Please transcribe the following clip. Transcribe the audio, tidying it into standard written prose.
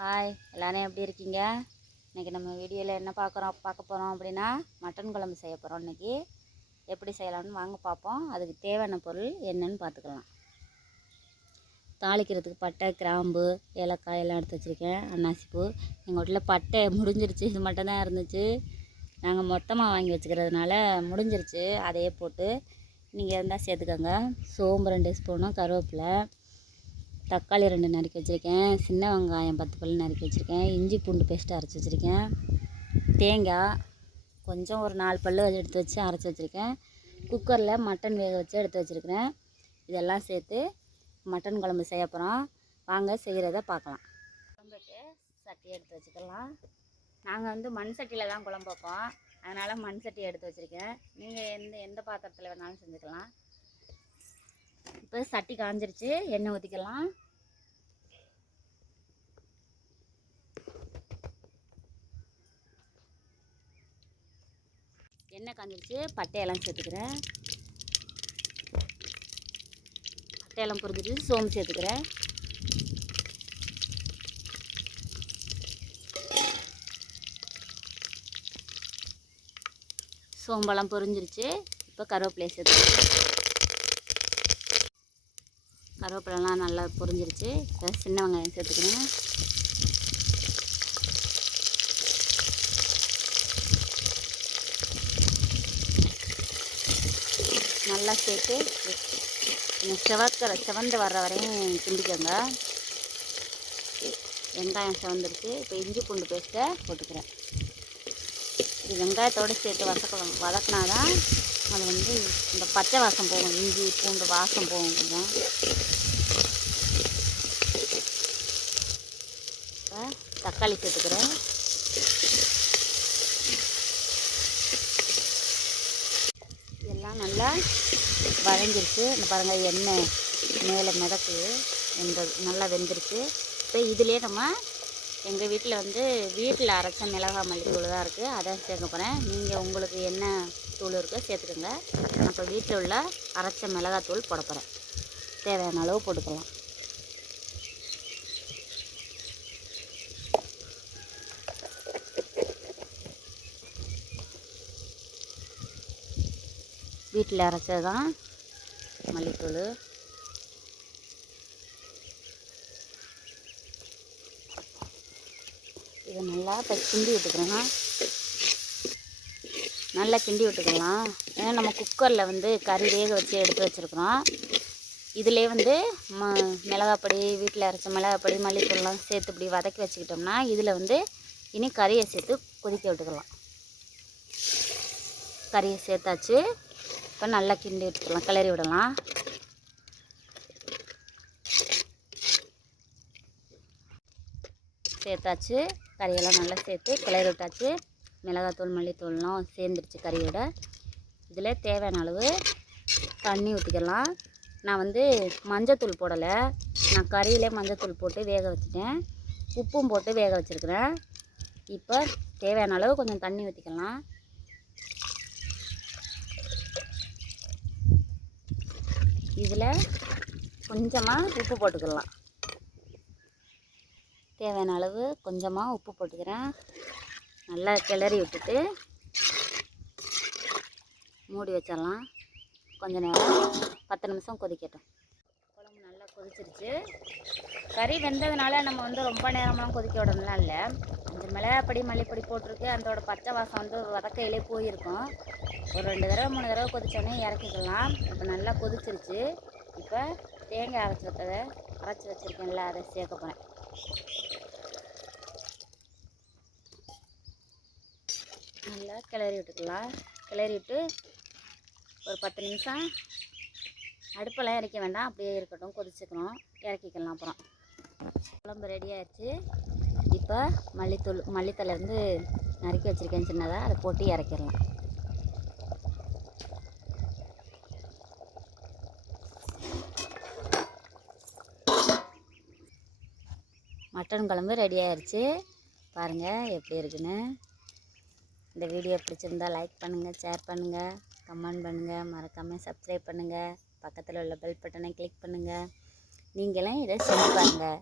Hi எல்லோரும் எப்படி இருக்கீங்க? இன்றைக்கி நம்ம வீடியோவில் என்ன பார்க்க போகிறோம் அப்படின்னா மட்டன் குழம்பு செய்ய போகிறோம். இன்றைக்கி எப்படி செய்யலாம்னு வாங்க பார்ப்போம். அதுக்கு தேவையான பொருள் என்னன்னு பார்த்துக்கலாம். தாளிக்கிறதுக்கு பட்டை, கிராம்பு, ஏலக்காய் எல்லாம் எடுத்து வச்சுருக்கேன். அன்னாசிப்பூ. எங்கள் வீட்டில் பட்டை முடிஞ்சிருச்சு, இது மட்டும் தான் இருந்துச்சு. நாங்கள் மொத்தமாக வாங்கி வச்சுக்கிறதுனால முடிஞ்சிருச்சு. அதையே போட்டு நீங்கள் இருந்தால் சேர்த்துக்கோங்க. சோம்பு 2 ஸ்பூனும், கருவேப்பிலை, தக்காளி 2 நறுக்கி வச்சுருக்கேன், சின்ன வெங்காயம் 10 பல் நறுக்கி வச்சுருக்கேன், இஞ்சி பூண்டு பேஸ்ட்டு அரைச்சி வச்சுருக்கேன், தேங்காய் கொஞ்சம் ஒரு 4 பல் எடுத்து வச்சு அரைச்சி வச்சுருக்கேன், குக்கரில் மட்டன் வேக வச்சு எடுத்து வச்சுருக்கிறேன். இதெல்லாம் சேர்த்து மட்டன் குழம்பு செய்ய போகிறோம். வாங்க செய்கிறத பார்க்கலாம். குழம்புக்கு சட்டி எடுத்து வச்சுக்கலாம். நாங்கள் மண் சட்டியில் தான் குழம்பு வைப்போம், அதனால் மண் சட்டி எடுத்து வச்சுருக்கேன். நீங்கள் எந்த பாத்திரத்தில் வேணாலும் செஞ்சுக்கலாம். இப்போ சட்டி காஞ்சிருச்சு, எண்ணெய் ஊற்றிக்கலாம். எண்ணெய் காஞ்சிருச்சு, பட்டையெல்லாம் சேர்த்துக்கிறேன். பட்டையெல்லாம் பொரிஞ்சிட்டு சோம்பு சேர்த்துக்கிறேன். சோம்பெல்லாம் பொரிஞ்சிருச்சு. இப்போ கருவேப்பிலையை சேர்த்துக்கிறேன். கருவேப்பிலெல்லாம் நல்லா பொரிஞ்சிருச்சு. இப்போ சின்ன வெங்காயம் சேர்த்துக்கிறேன். நல்லா சேர்த்து செவந்து வர்ற வரையும் கிண்டிக்கோங்க. வெங்காயம் செவந்துருச்சு. இப்போ இஞ்சி பூண்டு பேஸ்ட்டை போட்டுக்கிறேன். இது வெங்காயத்தோடு சேர்த்து வதக்கினா தான் அது இந்த பச்சை வாசம் போகும், இஞ்சி பூண்டு வாசம் போகும் கொஞ்சம். இப்போ தக்காளி சேர்த்துக்கிறேன். எல்லாம் நல்லா வதங்கிருச்சு. இந்த பாருங்கள், எண்ணெய் மேலே மிதக்கு நல்லா வெந்துருச்சு. இப்போ இதிலே நம்ம எங்கள் வீட்டில் அரைச்ச மிளகாய் மல்லித்தூள் தான் இருக்குது, அதை சேர்க்க போகிறேன். நீங்கள் உங்களுக்கு என்ன தூள் இருக்கோ சேர்த்துக்கோங்க. நான் இப்போ வீட்டில் உள்ள அரைச்ச மிளகாத்தூள் போட போகிறேன். தேவையான அளவு போட்டுக்கலாம். வீட்டில் அரைச்சது தான் மல்லித்தூள். இதை நல்லா இப்போ கிண்டி விட்டுக்கிறேன். நல்லா கிண்டி விட்டுக்கலாம். ஏன்னா நம்ம குக்கரில் கறி வேக வச்சு எடுத்து வச்சுருக்குறோம். இதிலே மிளகாப்பொடி, வீட்டில் அரைச்ச மிளகாப்பொடி, மல்லித்தூள்லாம் சேர்த்து இப்படி வதக்கி வச்சுக்கிட்டோம்னா இதில் இனி கறியை சேர்த்து கொதிக்க விட்டுக்கலாம். கறியை சேர்த்தாச்சு. இப்போ நல்லா கிண்டி விட்டுக்கலாம், கிளறி விடலாம். சேர்த்தாச்சு. கறியெல்லாம் நல்லா சேர்த்து கிளறி விட்டாச்சு. மிளகாத்தூள் மல்லித்தூள்லாம் சேர்ந்துருச்சு கறியோட. இதில் தேவையான அளவு தண்ணி ஊற்றிக்கலாம். நான் மஞ்சத்தூள் போடலை, நான் கறியிலே மஞ்சத்தூள் போட்டு வேக வச்சுட்டேன், உப்பும் போட்டு வேக வச்சுருக்கிறேன். இப்போ தேவையான அளவு கொஞ்சம் தண்ணி ஊற்றிக்கலாம். இதில் கொஞ்சமாக உப்பு போட்டுக்கலாம். தேவையான அளவு கொஞ்சமாக உப்பு போட்டுக்கிறேன். நல்லா கிளறி விட்டுட்டு மூடி வச்சிடலாம். கொஞ்ச நேரம் 10 நிமிஷம் கொதிக்கட்டும். குழம்பு நல்லா கொதிச்சிருச்சு. கறி வெந்ததுனால நம்ம ரொம்ப நேரம்லாம் கொதிக்க விடணும்லாம் இல்லை. கொஞ்சம் மிளகாப்பொடி மல்லிப்பொடி போட்டிருக்கு, அதோட பச்சை வாசம் வதக்கையிலே போயிருக்கும். ஒரு 2 தடவை 3 தடவை கொதிச்சோடனே இறக்கிக்கலாம். இப்போ நல்லா கொதிச்சிருச்சு. இப்போ தேங்காய் அரைச்சி வச்சுருக்கேன்ல, அதை சேர்க்க போகிறேன். நல்லா கிளறி விட்டுக்கலாம். கிளறி விட்டு ஒரு 10 நிமிஷம் அடுப்பெல்லாம் இறக்க வேண்டாம், அப்படியே இருக்கட்டும், கொதிச்சுக்கணும். இறக்கிக்கலாம். அப்புறம் குழம்பு ரெடி ஆயிடுச்சு. இப்போ மல்லித்தலை நறுக்கி வச்சுருக்கேன் சின்னதாக, அதை போட்டு இறக்கிடலாம். மட்டன் குழம்பு ரெடி ஆயிடுச்சு. பாருங்கள் எப்படி இருக்குன்னு. இந்த வீடியோ பிடிச்சிருந்தால் லைக் பண்ணுங்கள், ஷேர் பண்ணுங்கள், கமெண்ட் பண்ணுங்கள், மறக்காமல் சப்ஸ்கிரைப் பண்ணுங்கள், பக்கத்தில் உள்ள பெல் பட்டனை கிளிக் பண்ணுங்கள். நீங்களும் இதை செஞ்சு பாருங்கள்.